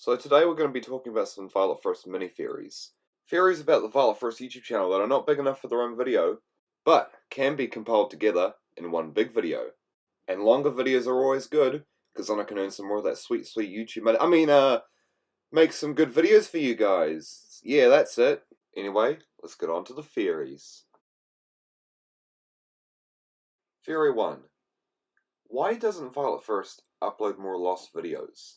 So today we're going to be talking about some Violette1st mini-theories. Theories about the Violette1st YouTube channel that are not big enough for their own video, but can be compiled together in one big video. And longer videos are always good, because then I can earn some more of that sweet, sweet YouTube money. Make some good videos for you guys. Yeah, that's it. Anyway, let's get on to the theories. Theory 1. Why doesn't Violette1st upload more lost videos?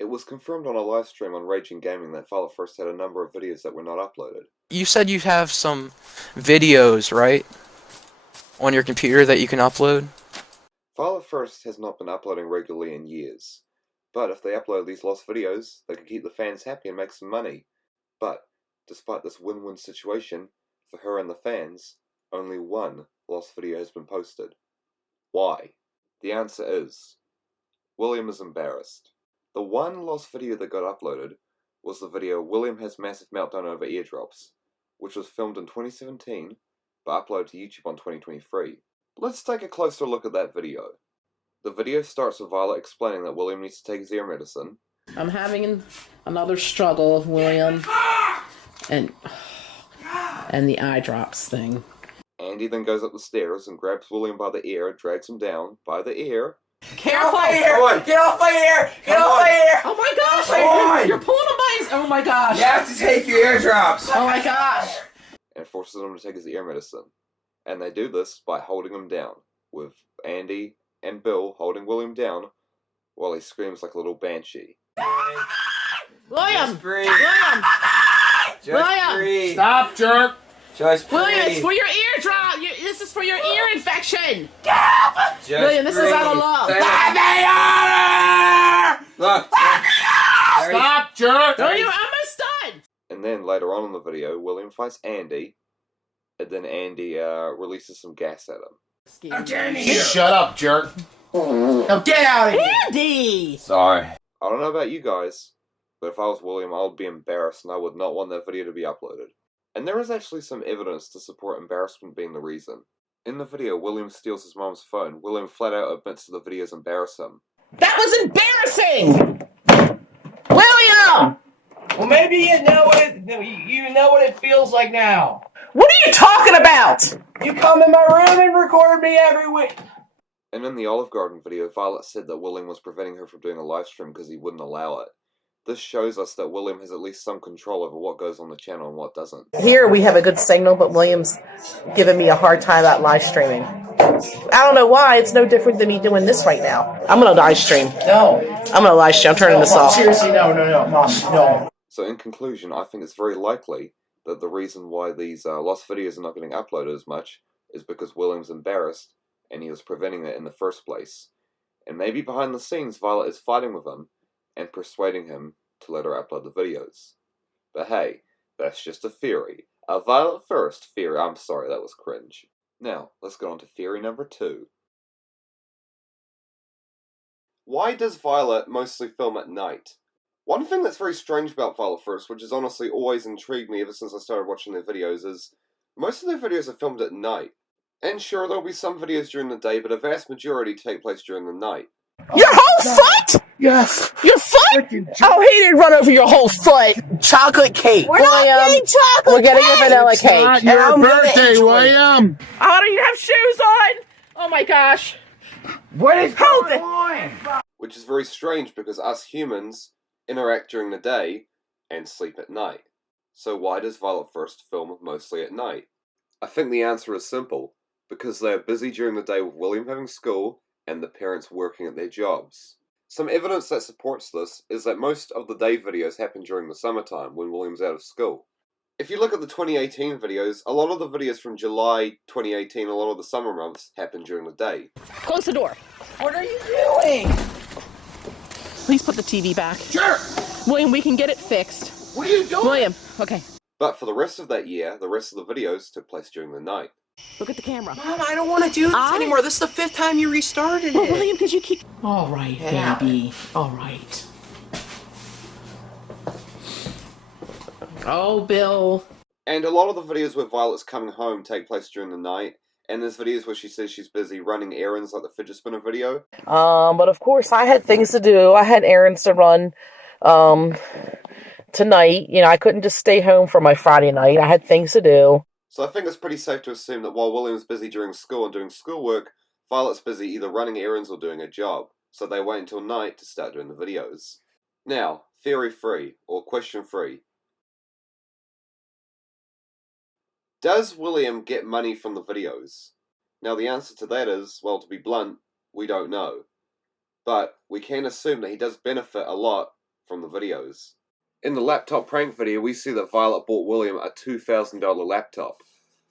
It was confirmed on a live stream on Raging Gaming that Violette1st had a number of videos that were not uploaded. You said you have some videos, right? On your computer that you can upload? Violette1st has not been uploading regularly in years. But if they upload these lost videos, they can keep the fans happy and make some money. But, despite this win-win situation, for her and the fans, only one lost video has been posted. Why? The answer is, William is embarrassed. The one lost video that got uploaded was the video William has massive meltdown over eardrops, which was filmed in 2017, but uploaded to YouTube on 2023. Let's take a closer look at that video. The video starts with Violet explaining that William needs to take his ear medicine. I'm having another struggle, William, and the eye drops thing. Andy then goes up the stairs and grabs William by the ear, drags him down by the ear. Careful! Get off my ear! Get off my ear! Oh my gosh! You're pulling a mice! Oh my gosh! You have to take your eardrops! Oh my gosh! And forces him to take his ear medicine. And they do this by holding him down, with Andy and Bill holding William down while he screams like a little banshee. William! Just breathe. William! Just William! breathe. Stop, jerk! Just breathe. William, it's for your eardrop! This is for your ear infection! Just William, this is out of love. Let me out! Look. Stop, jerk! William, I'm almost done! And then later on in the video, William fights Andy, and then Andy releases some gas at him. I'm getting here. Shut up, jerk! Now get out of here! Andy! Sorry. I don't know about you guys, but if I was William, I would be embarrassed and I would not want that video to be uploaded. And there is actually some evidence to support embarrassment being the reason. In the video, William steals his mom's phone. William flat out admits that the videos embarrass him. That was embarrassing! William! Well, maybe you know what it feels like now. What are you talking about? You come in my room and record me every week. And in the Olive Garden video, Violet said that William was preventing her from doing a live stream because he wouldn't allow it. This shows us that William has at least some control over what goes on the channel and what doesn't. Here we have a good signal, but William's giving me a hard time about live streaming. I don't know why. It's no different than me doing this right now. I'm going to live stream. No. I'm going to live stream. I'm turning this off. Seriously, no, Mom, no. So in conclusion, I think it's very likely that the reason why these lost videos are not getting uploaded as much is because William's embarrassed and he was preventing it in the first place. And maybe behind the scenes, Violet is fighting with him and persuading him to let her upload the videos. But hey, that's just a theory. A Violette1st theory. I'm sorry, that was cringe. Now, let's get on to theory number 2. Why does Violet mostly film at night? One thing that's very strange about Violette1st, which has honestly always intrigued me ever since I started watching their videos, is most of their videos are filmed at night. And sure, there'll be some videos during the day, but a vast majority take place during the night. Your whole foot? Yes! Your foot? Oh, he didn't run over your whole foot. Chocolate cake. We're not getting chocolate We're getting a vanilla cake. Not your birthday, William! Oh, do you have shoes on? Oh my gosh. What is going on? Which is very strange because us humans interact during the day and sleep at night. So why does Violette1st film mostly at night? I think the answer is simple. Because they are busy during the day with William having school and the parents working at their jobs. Some evidence that supports this is that most of the day videos happen during the summertime when William's out of school. If you look at the 2018 videos, a lot of the videos from July 2018, a lot of the summer months, happen during the day. Close the door. What are you doing? Please put the TV back. Sure. William, we can get it fixed. What are you doing? William, okay. But for the rest of that year, the rest of the videos took place during the night. Look at the camera. Mom, I don't want to do this anymore. This is the 5th time you restarted Well, it. William, because you keep... All right, Yeah. baby. All right. Oh, Bill. And a lot of the videos where Violet's coming home take place during the night, and there's videos where she says she's busy running errands, like the fidget spinner video. But of course I had things to do. I had errands to run. Tonight, I couldn't just stay home for my Friday night. I had things to do. So I think it's pretty safe to assume that while William's busy during school and doing schoolwork, Violet's busy either running errands or doing a job, so they wait until night to start doing the videos. Now, theory 3, or question 3. Does William get money from the videos? Now the answer to that is, well, to be blunt, we don't know. But we can assume that he does benefit a lot from the videos. In the laptop prank video, we see that Violet bought William a $2,000 laptop,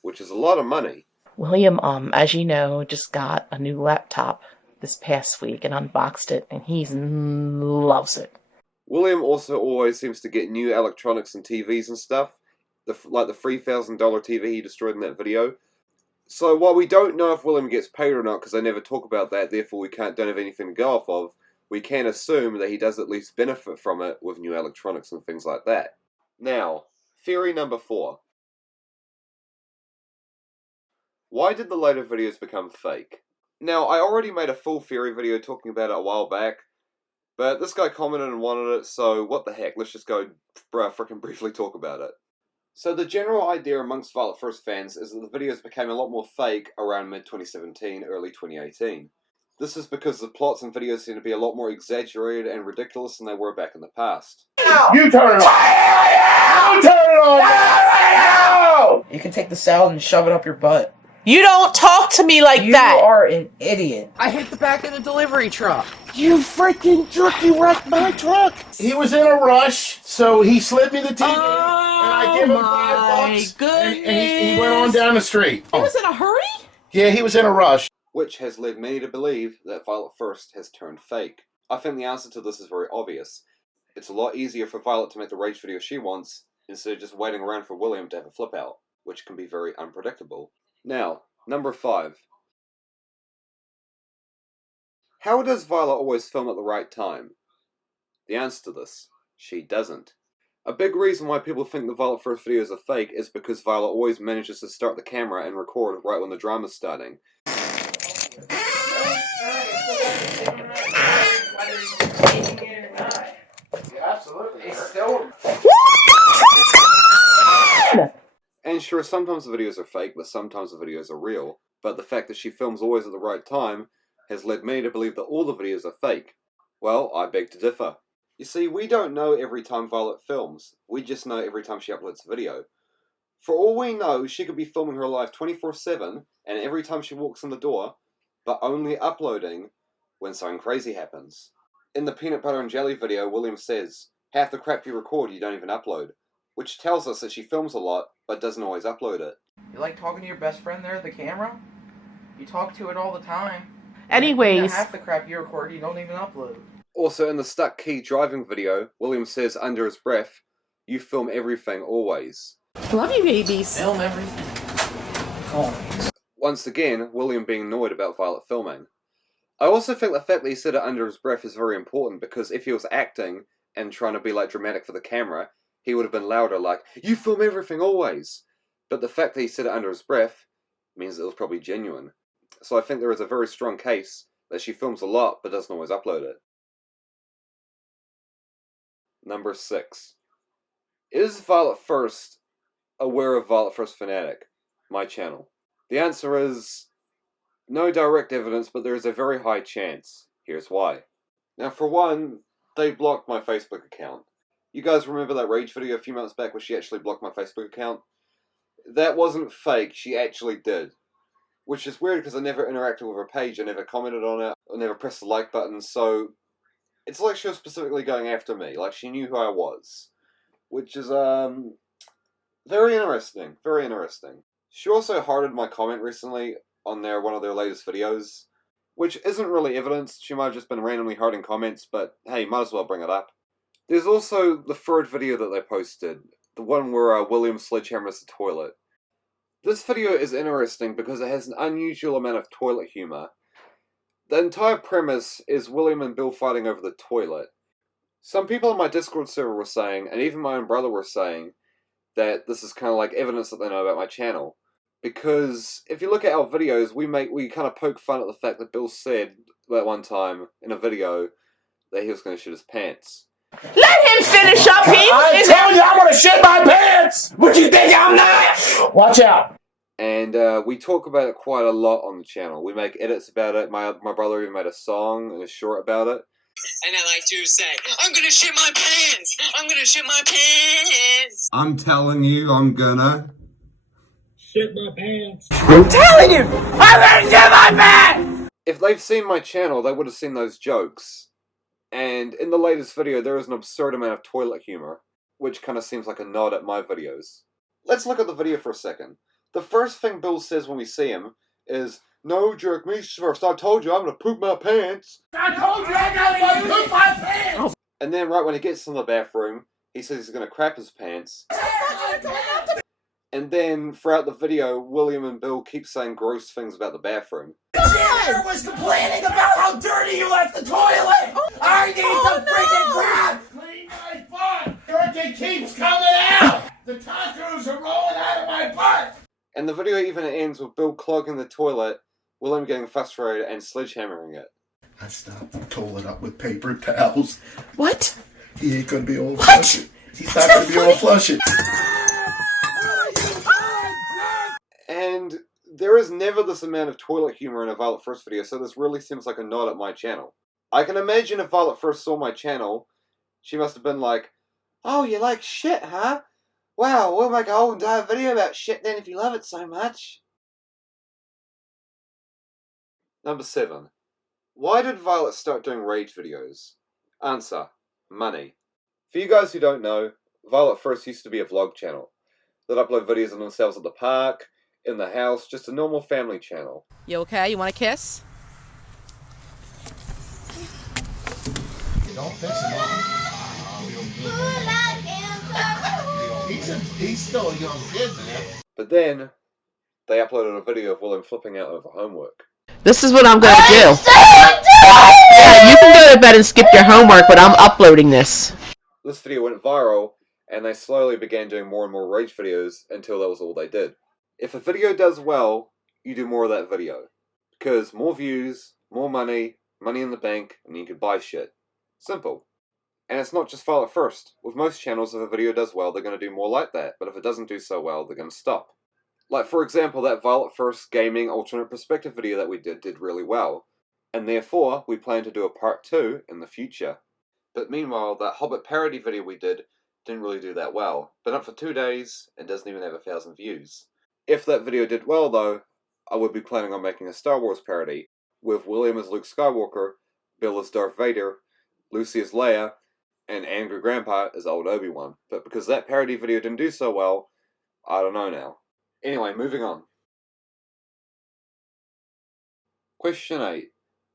which is a lot of money. William, as you know, just got a new laptop this past week and unboxed it, and he loves it. William also always seems to get new electronics and TVs and stuff, like the $3,000 TV he destroyed in that video. So while we don't know if William gets paid or not, because they never talk about that, therefore we don't have anything to go off of, we can assume that he does at least benefit from it with new electronics and things like that. Now, theory number 4. Why did the later videos become fake? Now, I already made a full theory video talking about it a while back, but this guy commented and wanted it, so what the heck, let's just go frickin' briefly talk about it. So the general idea amongst Violette1st fans is that the videos became a lot more fake around mid-2017, early 2018. This is because the plots and videos seem to be a lot more exaggerated and ridiculous than they were back in the past. You turn it on! You turn it on! No! You can take the salad and shove it up your butt. You don't talk to me like that! You are an idiot. I hit the back of the delivery truck. You freaking jerk, you wrecked my truck! He was in a rush, so he slid me the TV, and I gave him $5, and he went on down the street. He was in a hurry? Yeah, he was in a rush. Which has led many to believe that Violette1st has turned fake. I think the answer to this is very obvious. It's a lot easier for Violet to make the rage video she wants, instead of just waiting around for William to have a flip out, which can be very unpredictable. Now, number 5. How does Violet always film at the right time? The answer to this, she doesn't. A big reason why people think the Violette1st videos are fake is because Violet always manages to start the camera and record right when the drama's starting. Absolutely. It's still... And sure, sometimes the videos are fake, but sometimes the videos are real. But the fact that she films always at the right time has led many to believe that all the videos are fake. Well, I beg to differ. You see, we don't know every time Violet films. We just know every time she uploads a video. For all we know, she could be filming her life 24/7, and every time she walks in the door, but only uploading when something crazy happens. In the peanut butter and jelly video, William says, "Half the crap you record you don't even upload," which tells us that she films a lot, but doesn't always upload it. You like talking to your best friend there at the camera? You talk to it all the time. Anyways. Half the crap you record you don't even upload. Also, in the stuck key driving video, William says under his breath, "You film everything always." Love you, babies. Film everything. Oh. Once again, William being annoyed about Violet filming. I also think the fact that he said it under his breath is very important, because if he was acting and trying to be like dramatic for the camera, he would have been louder like, "You film everything always!" But the fact that he said it under his breath means it was probably genuine. So I think there is a very strong case that she films a lot but doesn't always upload it. Number 6. Is Violette1st aware of FirstFanatic, my channel? The answer is no direct evidence, but there is a very high chance. Here's why. Now, for one, they blocked my Facebook account. You guys remember that rage video a few months back where she actually blocked my Facebook account? That wasn't fake, she actually did. Which is weird because I never interacted with her page, I never commented on it, I never pressed the like button, so it's like she was specifically going after me, like she knew who I was. Which is, very interesting, very interesting. She also hearted my comment recently on one of their latest videos, which isn't really evidence. She might have just been randomly hearting comments, but hey, might as well bring it up. There's also the third video that they posted, the one where William sledgehammers the toilet. This video is interesting because it has an unusual amount of toilet humor. The entire premise is William and Bill fighting over the toilet. Some people on my Discord server were saying, and even my own brother were saying, that this is kind of like evidence that they know about my channel. Because if you look at our videos, we kind of poke fun at the fact that Bill said that one time in a video that he was going to shit his pants. Let him finish up, Pete. I told you I'm gonna shit my pants! What you think I'm not? Watch out. And we talk about it quite a lot on the channel. We make edits about it. My brother even made a song and a short about it. And I like to say, I'm gonna shit my pants! I'm gonna shit my pants! I'm telling you, I'm gonna Shit my pants. I'm telling you, I'm gonna shit my pants. If they've seen my channel, they would have seen those jokes. And in the latest video, there is an absurd amount of toilet humor, which kind of seems like a nod at my videos. Let's look at the video for a second. The first thing Bill says when we see him is, "No, jerk me first. I told you I'm gonna poop my pants." I told you I'm gonna poop my pants! And then right when he gets in the bathroom, he says he's gonna crap his pants. And then throughout the video, William and Bill keep saying gross things about the bathroom. Janitor was complaining about how dirty you left the toilet! I need to freaking crap! Clean my butt! It keeps coming out! The tacos are rolling out of my butt! And the video even ends with Bill clogging the toilet, William getting frustrated and sledgehammering it. I stopped the toilet up with paper towels. What? He ain't gonna be able to flush it. He's not gonna be able to flush it. And there is never this amount of toilet humor in a Violette1st video, so this really seems like a nod at my channel. I can imagine if Violette1st saw my channel, she must have been like, "Oh, you like shit, huh? Wow, we'll make a whole entire video about shit then if you love it so much." Number 7. Why did Violet start doing rage videos? Answer: money. For you guys who don't know, Violette1st used to be a vlog channel. They'd upload videos of themselves at the park, in the house, just a normal family channel. You okay? You want a kiss? Don't fix him up. He's still a young kid, man. But then, they uploaded a video of William flipping out over homework. This is what I'm gonna do. Yeah, you can go to bed and skip your homework, but I'm uploading this. This video went viral, and they slowly began doing more and more rage videos until that was all they did. If a video does well, you do more of that video. Because more views, more money, money in the bank, and you can buy shit. Simple. And it's not just Violette1st. With most channels, if a video does well, they're going to do more like that. But if it doesn't do so well, they're going to stop. Like, for example, that Violette1st gaming alternate perspective video that we did really well. And therefore, we plan to do a part 2 in the future. But meanwhile, that Hobbit parody video we didn't really do that well. Been up for 2 days, and doesn't even have 1,000 views. If that video did well, though, I would be planning on making a Star Wars parody, with William as Luke Skywalker, Bill as Darth Vader, Lucy as Leia, and Angry Grandpa as old Obi-Wan. But because that parody video didn't do so well, I don't know now. Anyway, moving on. Question 8.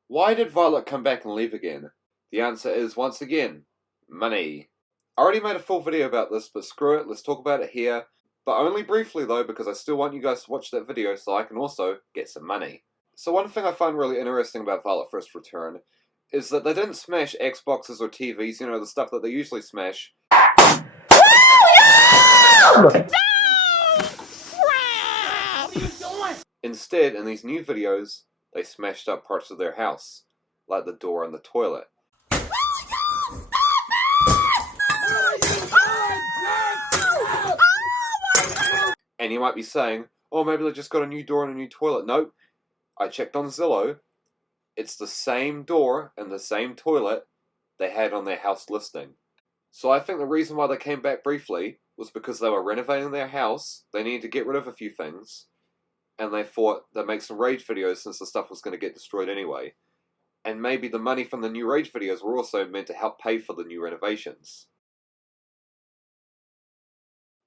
Why did Violet come back and leave again? The answer is, once again, money. I already made a full video about this, but screw it, let's talk about it here. But only briefly though, because I still want you guys to watch that video so I can also get some money. So one thing I find really interesting about Violette1st return is that they didn't smash Xboxes or TVs, you know, the stuff that they usually smash. Instead, in these new videos, they smashed up parts of their house, like the door and the toilet. And you might be saying, oh, maybe they just got a new door and a new toilet. Nope. I checked on Zillow. It's the same door and the same toilet they had on their house listing. So I think the reason why they came back briefly was because they were renovating their house, they needed to get rid of a few things, and they thought they'd make some rage videos since the stuff was going to get destroyed anyway. And maybe the money from the new rage videos were also meant to help pay for the new renovations.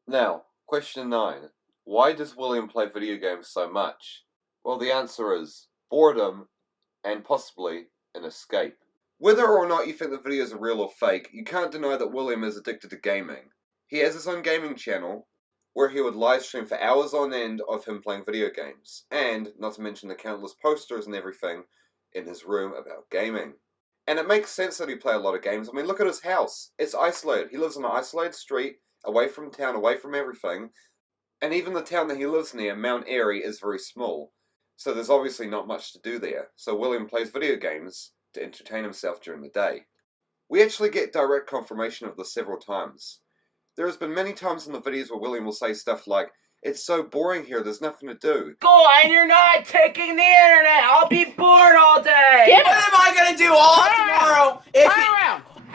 Now, question 9. Why does William play video games so much? Well, the answer is boredom and possibly an escape. Whether or not you think the videos are real or fake, you can't deny that William is addicted to gaming. He has his own gaming channel where he would live stream for hours on end of him playing video games, and not to mention the countless posters and everything in his room about gaming. And it makes sense that he play a lot of games. I mean, look at his house. It's isolated. He lives on an isolated street, away from town, away from everything. And even the town that he lives near, Mount Airy, is very small. So there's obviously not much to do there. So William plays video games to entertain himself during the day. We actually get direct confirmation of this several times. There has been many times in the videos where William will say stuff like, "It's so boring here, there's nothing to do." Go, and you're not taking the internet. I'll be bored all day. What am I gonna do all tomorrow?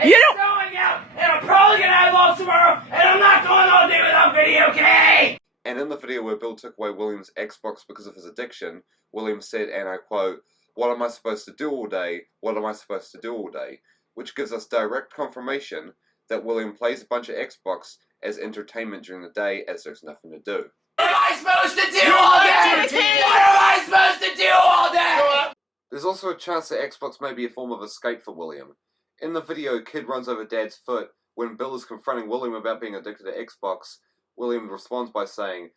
You don't going out, and I'm probably gonna have off tomorrow, and I'm not going all day without video, okay? And in the video where Bill took away William's Xbox because of his addiction, William said, and I quote, "What am I supposed to do all day? What am I supposed to do all day?" Which gives us direct confirmation that William plays a bunch of Xbox as entertainment during the day as there's nothing to do. What am I supposed to do all day? What am I supposed to do all day? There's also a chance that Xbox may be a form of escape for William. In the video, Kid runs over Dad's foot. When Bill is confronting William about being addicted to Xbox, William responds by saying,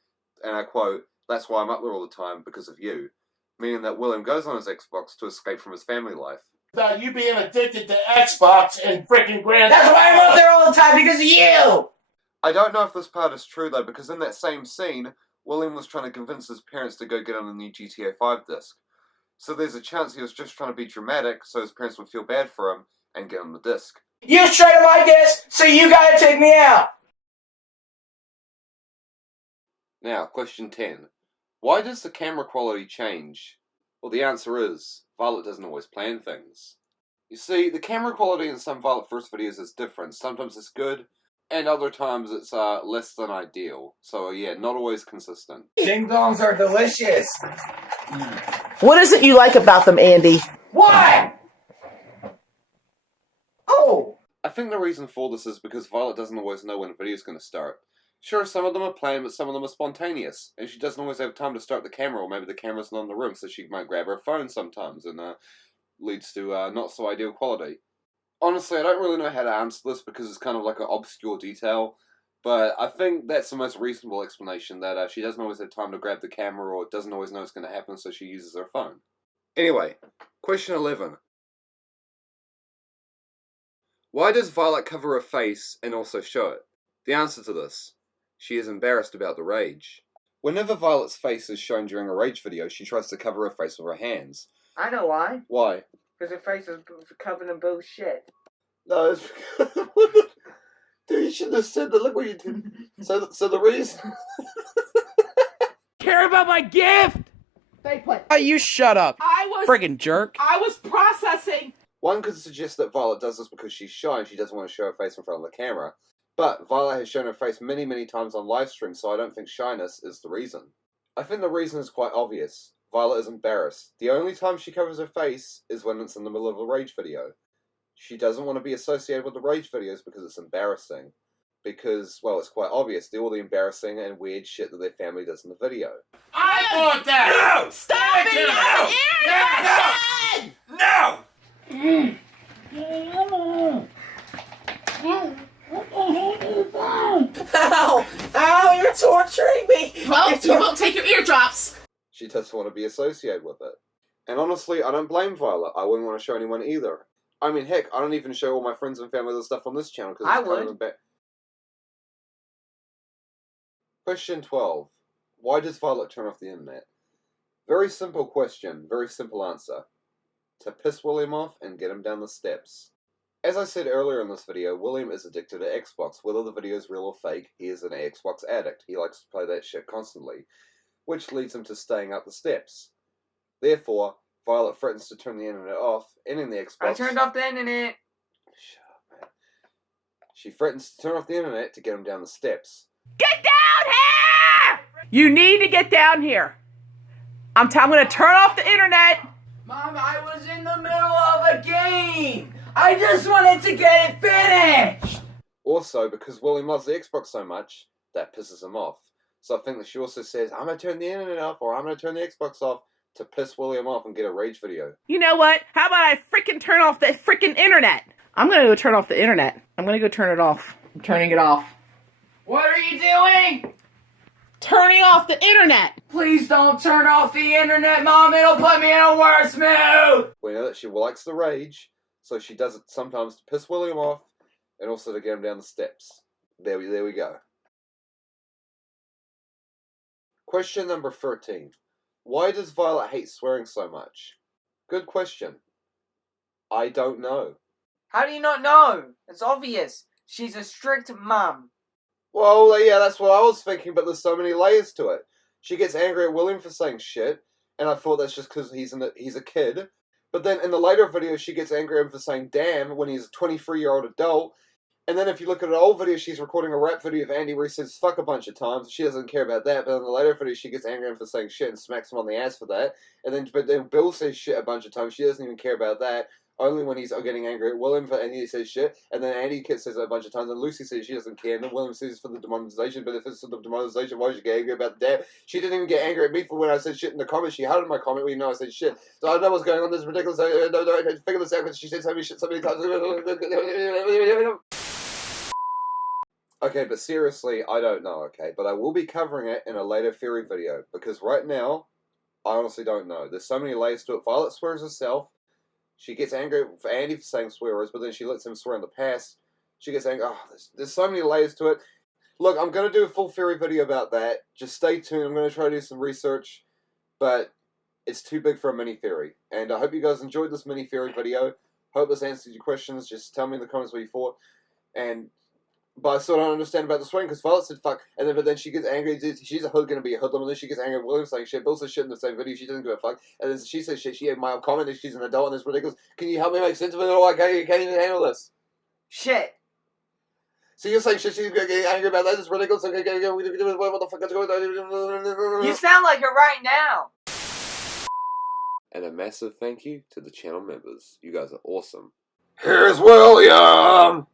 and I quote, "That's why I'm up there all the time, because of you." Meaning that William goes on his Xbox to escape from his family life. About you being addicted to Xbox and freaking Grand. That's why I'm up there all the time, because of you! I don't know if this part is true though, because in that same scene, William was trying to convince his parents to go get on the new GTA 5 disc. So there's a chance he was just trying to be dramatic so his parents would feel bad for him and get him the disc. You shredded my disc, so you gotta take me out! Now, question 10. Why does the camera quality change? Well, the answer is, Violet doesn't always plan things. You see, the camera quality in some Violette1st videos is different. Sometimes it's good, and other times it's less than ideal. So yeah, not always consistent. Ding dongs are delicious. What is it you like about them, Andy? What? Oh! I think the reason for this is because Violet doesn't always know when a video is going to start. Sure, some of them are planned, but some of them are spontaneous. And she doesn't always have time to start the camera, or maybe the camera's not in the room, so she might grab her phone sometimes, and leads to not so ideal quality. Honestly, I don't really know how to answer this because it's kind of like an obscure detail, but I think that's the most reasonable explanation, that she doesn't always have time to grab the camera or doesn't always know what's going to happen, so she uses her phone. Anyway, question 11. Why does Violet cover her face and also show it? The answer to this: she is embarrassed about the rage. Whenever Violet's face is shown during a rage video, she tries to cover her face with her hands. I know why. Why? Because her face is covered in bullshit. No, it's because... Dude, you shouldn't have said that. Look what you did. So the reason... Care about my gift! Oh, you shut up, I was friggin' jerk. I was processing. One could suggest that Violet does this because she's shy and she doesn't want to show her face in front of the camera. But Violet has shown her face many, many times on live stream, so I don't think shyness is the reason. I think the reason is quite obvious. Violet is embarrassed. The only time she covers her face is when it's in the middle of a rage video. She doesn't want to be associated with the rage videos because it's embarrassing. Because, well, it's quite obvious. They're all the embarrassing and weird shit that their family does in the video. I want that! No! Stop it! Ow! Ow, you're torturing me! Well, you won't take your eardrops. She doesn't want to be associated with it. And honestly, I don't blame Violet. I wouldn't want to show anyone either. I mean, heck, I don't even show all my friends and family the stuff on this channel because it's kind of a Question 12. Why does Violet turn off the internet? Very simple question, very simple answer. To piss William off and get him down the steps. As I said earlier in this video, William is addicted to Xbox. Whether the video is real or fake, he is an Xbox addict. He likes to play that shit constantly, which leads him to staying up the steps. Therefore, Violet threatens to turn the internet off, ending the Xbox... I turned off the internet. Shut up, man. She threatens to turn off the internet to get him down the steps. Get down here! You need to get down here. I'm gonna turn off the internet. Mom, I was in the middle of a game. I just wanted to get it finished. Also, because William loves the Xbox so much, that pisses him off. So I think that she also says, I'm going to turn the internet off, or I'm going to turn the Xbox off to piss William off and get a rage video. You know what? How about I freaking turn off the freaking internet? I'm gonna go turn off the internet. I'm gonna go turn it off. I'm turning it off. What are you doing? Turning off the internet! Please don't turn off the internet, Mom. It'll put me in a worse mood. We know that she likes the rage, so she does it sometimes to piss William off, and also to get him down the steps. There we go. Question number 13. Why does Violet hate swearing so much? Good question. I don't know. How do you not know? It's obvious. She's a strict mum. Well, yeah, that's what I was thinking, but there's so many layers to it. She gets angry at William for saying shit, and I thought that's just because he's a kid. But then in the later video, she gets angry at him for saying damn when he's a 23-year-old adult. And then if you look at an old video, she's recording a rap video of Andy where he says fuck a bunch of times. She doesn't care about that. But in the later video, she gets angry at him for saying shit and smacks him on the ass for that. But then Bill says shit a bunch of times. She doesn't even care about that. Only when he's getting angry at William and he says shit. And then Andy says it a bunch of times. And Lucy says she doesn't care. And then William says it's for the demonetization. But if it's for the demonetization, why should she get angry about that? She didn't even get angry at me for when I said shit in the comments. She hearted my comment when you know I said shit. So I don't know what's going on. This is ridiculous. I figure this out because she said so many shit so many times. Okay, but seriously, I don't know, okay? But I will be covering it in a later theory video, because right now, I honestly don't know. There's so many layers to it. Violet swears herself. She gets angry for Andy for saying swear words, but then she lets him swear in the past. She gets angry. Oh, there's so many layers to it. Look, I'm going to do a full theory video about that. Just stay tuned. I'm going to try to do some research, but it's too big for a mini theory. And I hope you guys enjoyed this mini theory video. Hope this answers your questions. Just tell me in the comments what you thought. But I still don't understand about the swearing, because Violet said fuck, but then she gets angry, she's going to be a hoodlum, and then she gets angry at William saying shit, Bill says shit in the same video, she doesn't give a fuck, and then she says shit, she had my comment, and she's an adult, and it's ridiculous. Can you help me make sense of it? Oh, I can't even handle this. Shit. So you're saying shit, she's getting angry about that, it's ridiculous, what the fuck is going on? You sound like her right now. And a massive thank you to the channel members. You guys are awesome. Here's William!